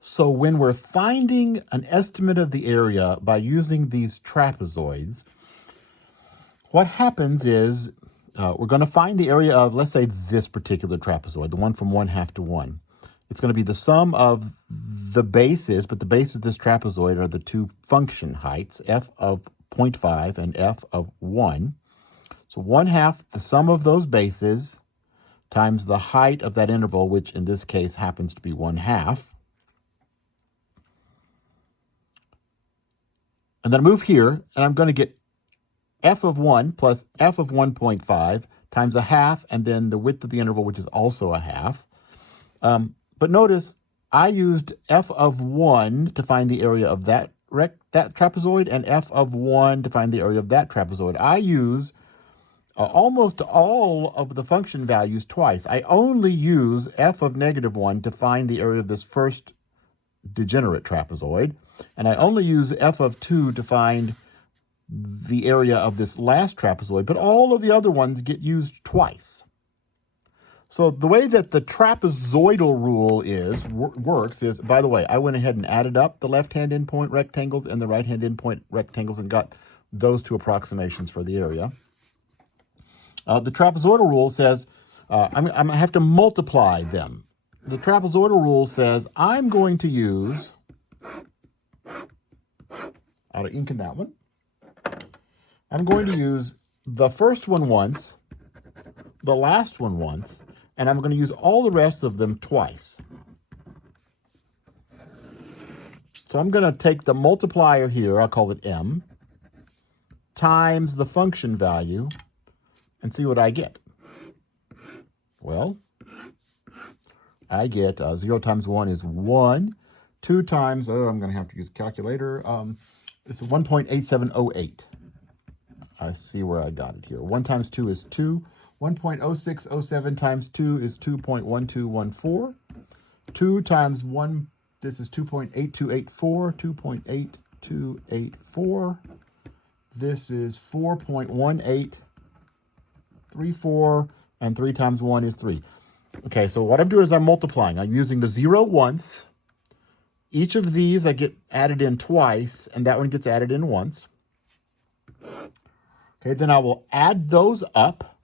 So when we're finding an estimate of the area by using these trapezoids, what happens is we're going to find the area of, let's say, this particular trapezoid, the one from 1/2 to 1. It's going to be the sum of the bases, but the bases of this trapezoid are the two function heights, f of 0.5 and f of 1. So 1/2, the sum of those bases, times the height of that interval, which in this case happens to be 1/2. And then I move here, and I'm going to get f of 1 plus f of 1.5 times 1/2, and then the width of the interval, which is also 1/2. But notice I used f of 1 to find the area of that trapezoid, and f of 1 to find the area of that trapezoid. I use almost all of the function values twice. I only use f of -1 to find the area of this first degenerate trapezoid, and I only use f of 2 to find the area of this last trapezoid, but all of the other ones get used twice. So the way that the trapezoidal rule works is, by the way, I went ahead and added up the left-hand endpoint rectangles and the right-hand endpoint rectangles and got those two approximations for the area. The trapezoidal rule says I'm going to have to multiply them. The trapezoidal rule says I'm going to use, out of ink in that one, I'm going to use the first one once, the last one once, and I'm going to use all the rest of them twice. So I'm going to take the multiplier here, I'll call it m, times the function value, and see what I get. Well, I get 0 times 1 is 1. 2 times, I'm going to have to use a calculator. This is 1.8708. I see where I got it here. 1 times 2 is 2. 1.0607 times 2 is 2.1214. 2 times 1, this is 2.8284. 2.8284. This is 4.1834. And 3 times 1 is 3. Okay, so what I'm doing is I'm multiplying. I'm using the 0 once. Each of these I get added in twice, and that one gets added in once. Okay, then I will add those up.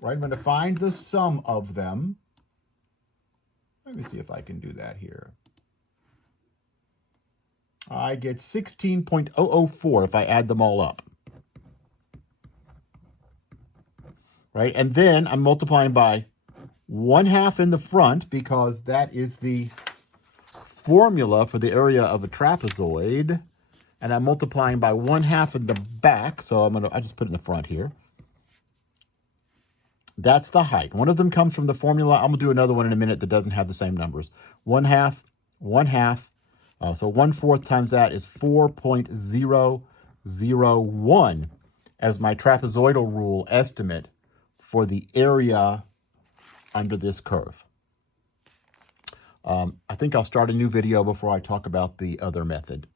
Right, I'm going to find the sum of them. Let me see if I can do that here. I get 16.004 if I add them all up. Right, and then I'm multiplying by 1/2 in the front because that is the formula for the area of a trapezoid, and I'm multiplying by 1/2 in the back, so I just put it in the front here. That's the height. One of them comes from the formula. I'm going to do another one in a minute that doesn't have the same numbers. 1/2, 1/2, so 1/4 times that is 4.001 as my trapezoidal rule estimate for the area under this curve. I think I'll start a new video before I talk about the other method.